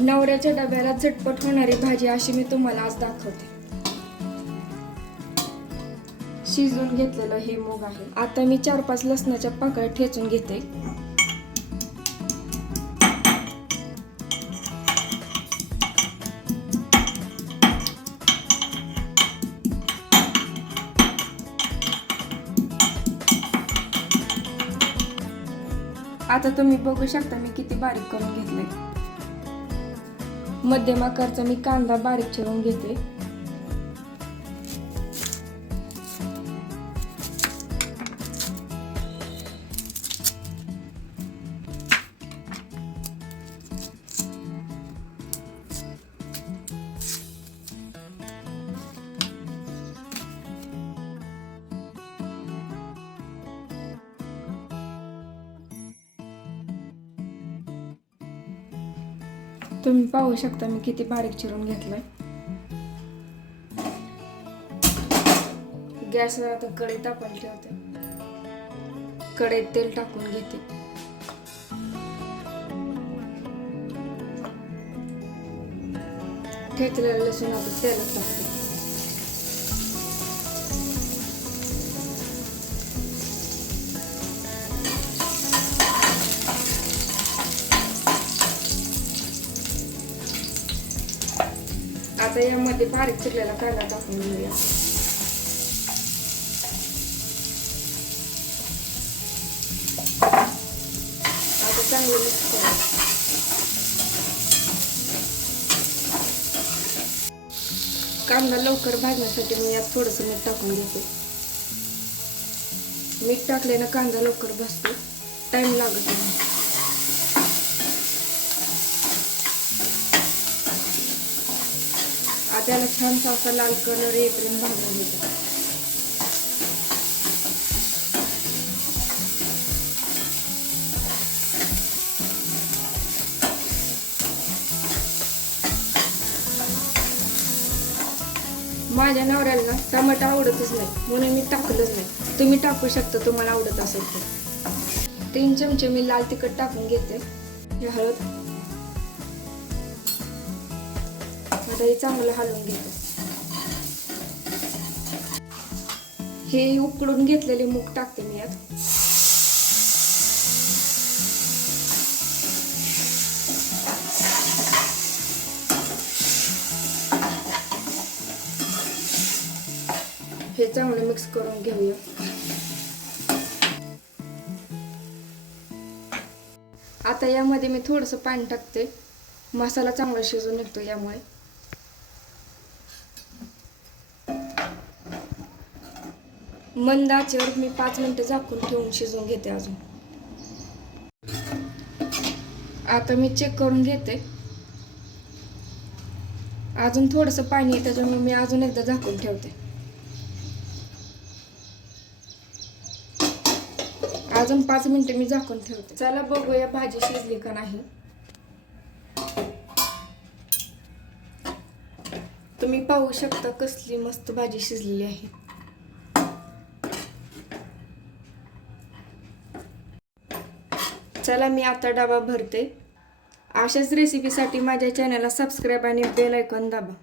नवऱ्याच्या डब्याला झटपट होणारी भाजी अशी मी तुम्हाला आज दाखवते. शिजून घेतलेलं हे मूग आहे. आता मी चार पाच लसणाच्या पाकळ्या ठेचून घेते. आता तुम्ही बघू शकता मी किती बारीक करून घेतले मध्यम आकारचा मी कांदा बारीक चिरून घेते. तुम्ही पाहू शकता मी किती बारीक चिरून घेतलंय. गॅसवर आता कढई तापायला ठेवते. कढईत तेल टाकून घेते. ठेचलेलं लसूण आता तेलात टाकते. आता यामध्ये बारीक चिरलेला कांदा टाकून घेऊया. आता चांगलं मिक्स कांदा लवकर भाजण्यासाठी मी यात थोडंसं मीठ टाकून घेते. मीठ टाकल्यानं कांदा लवकर भाजतो. टाइम लागत नाही. आता छानसा असा लाल कलर येईपर्यंत भाजून घ्यायचा माझ्या नवऱ्याला टमाटा आवडतच नाही म्हणून मी टाकलंच नाही. तुम्ही टाकू शकता तुम्हाला आवडत असेल तर. तीन चमचे मी लाल तिखट टाकून घेते. हे हळद आता चांगलं हलवून घेतो हे उकडून घेतलेले मूग टाकते मी यात हे चांगलं मिक्स करून घेऊया. आता यामध्ये मी थोडंसं पाणी टाकते. मसाला चांगला शिजून निघतो यामुळे. मंद आचेवर मी पाच मिनटं झाकून ठेवून शिजवून घेते अजून. आता मी चेक करून घेते. अजून थोडंसं पाणी आहे त्याच्यामुळे मी अजून एकदा झाकून ठेवते. अजून पाच मिनिटं मी झाकून ठेवते. चला बघूया भाजी शिजली का नाही. तुम्ही पाहू शकता कसली मस्त भाजी शिजलेली आहे. चला मी आता डबा भरते. अशाच रेसिपीसाठी माझ्या चॅनलला सबस्क्राईब आणि बेल ऐकून दाबा.